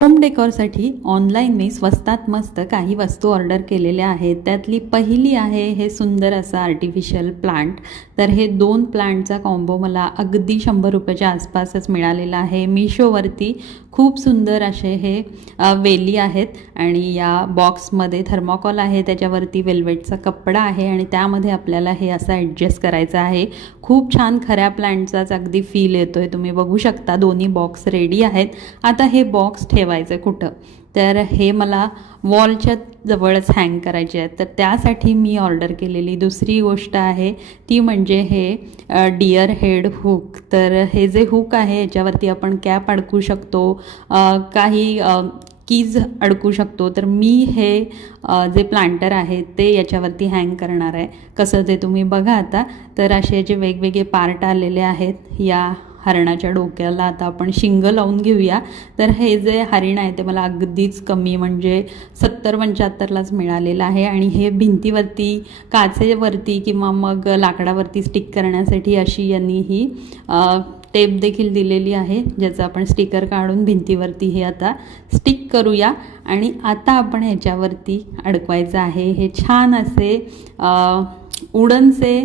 Home डेकोरसाठी online मी स्वस्तात मस्त काही वस्तू ऑर्डर केलेल्या आहेत. त्यातली पहिली आहे हे सुंदर असं आर्टिफिशियल प्लांट. तर हे 2 प्लांटचा कॉम्बो मला अगदी 100 रुपयाच्या आसपासच मिळालेला आहे. मिशोवरती खूप सुंदर असे हे वेली आहेत आणि या बॉक्समध्ये थर्मोकॉल आहे, त्याच्यावरती वेल्वेटचा कपडा आहे आणि त्यामध्ये आपल्याला हे असं ॲडजस्ट करायचं आहे. खूप छान खऱ्या प्लांटचाच अगदी फील येतोय. तुम्ही बघू शकता दोन्ही बॉक्स रेडी आहेत. आता हे बॉक्स ठेवायचं कुठं, तर हे मला वॉलच्या जवळच हँग करायचे आहेत. तर त्यासाठी मी ऑर्डर केलेली दुसरी गोष्ट आहे ती म्हणजे हे डिअर हेड हुक. तर हे जे हुक आहे याच्यावरती आपण कॅप अडकू शकतो, काही कीज अडकू शकतो. तर मी हे जे प्लांटर आहे ते याच्यावरती हँग करणार आहे. कसं ते तुम्ही बघा आता. तर असे जे वेगवेगळे पार्ट आलेले आहेत या हरणाच्या डोक्याला आता आपण शिंग लावून घेऊया. तर हे जे हरिण आहे ते मला अगदीच कमी म्हणजे 70-75लाच मिळालेलं आहे आणि हे भिंतीवरती काचेवरती किंवा मग लाकडावरती स्टिक करण्यासाठी अशी यांनी ही टेप देखील दिलेली आहे, ज्याचं आपण स्टिकर काढून भिंतीवरती हे आता स्टिक करूया. आणि आता आपण ह्याच्यावरती अडकवायचं आहे हे छान असे वुडनचे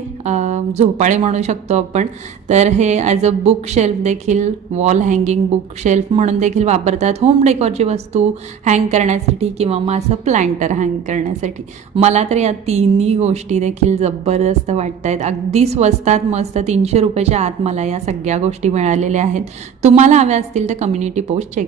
झोपाळे म्हणू शकतो आपण. तर हे ॲज अ बुक शेल्फ देखील, वॉल हँगिंग बुक शेल्फ म्हणून देखील वापरतात, होम डेकोरची वस्तू हँग करण्यासाठी किंवा मग असं प्लांटर हँग करण्यासाठी. मला तर या तिन्ही गोष्टी देखील जबरदस्त वाटत आहेत. अगदी स्वस्तात मस्त 300 रुपयाच्या आत मला या सगळ्या गोष्टी मिळालेल्या आहेत. तुम्हाला हव्या असतील तर कम्युनिटी पोस्ट चेक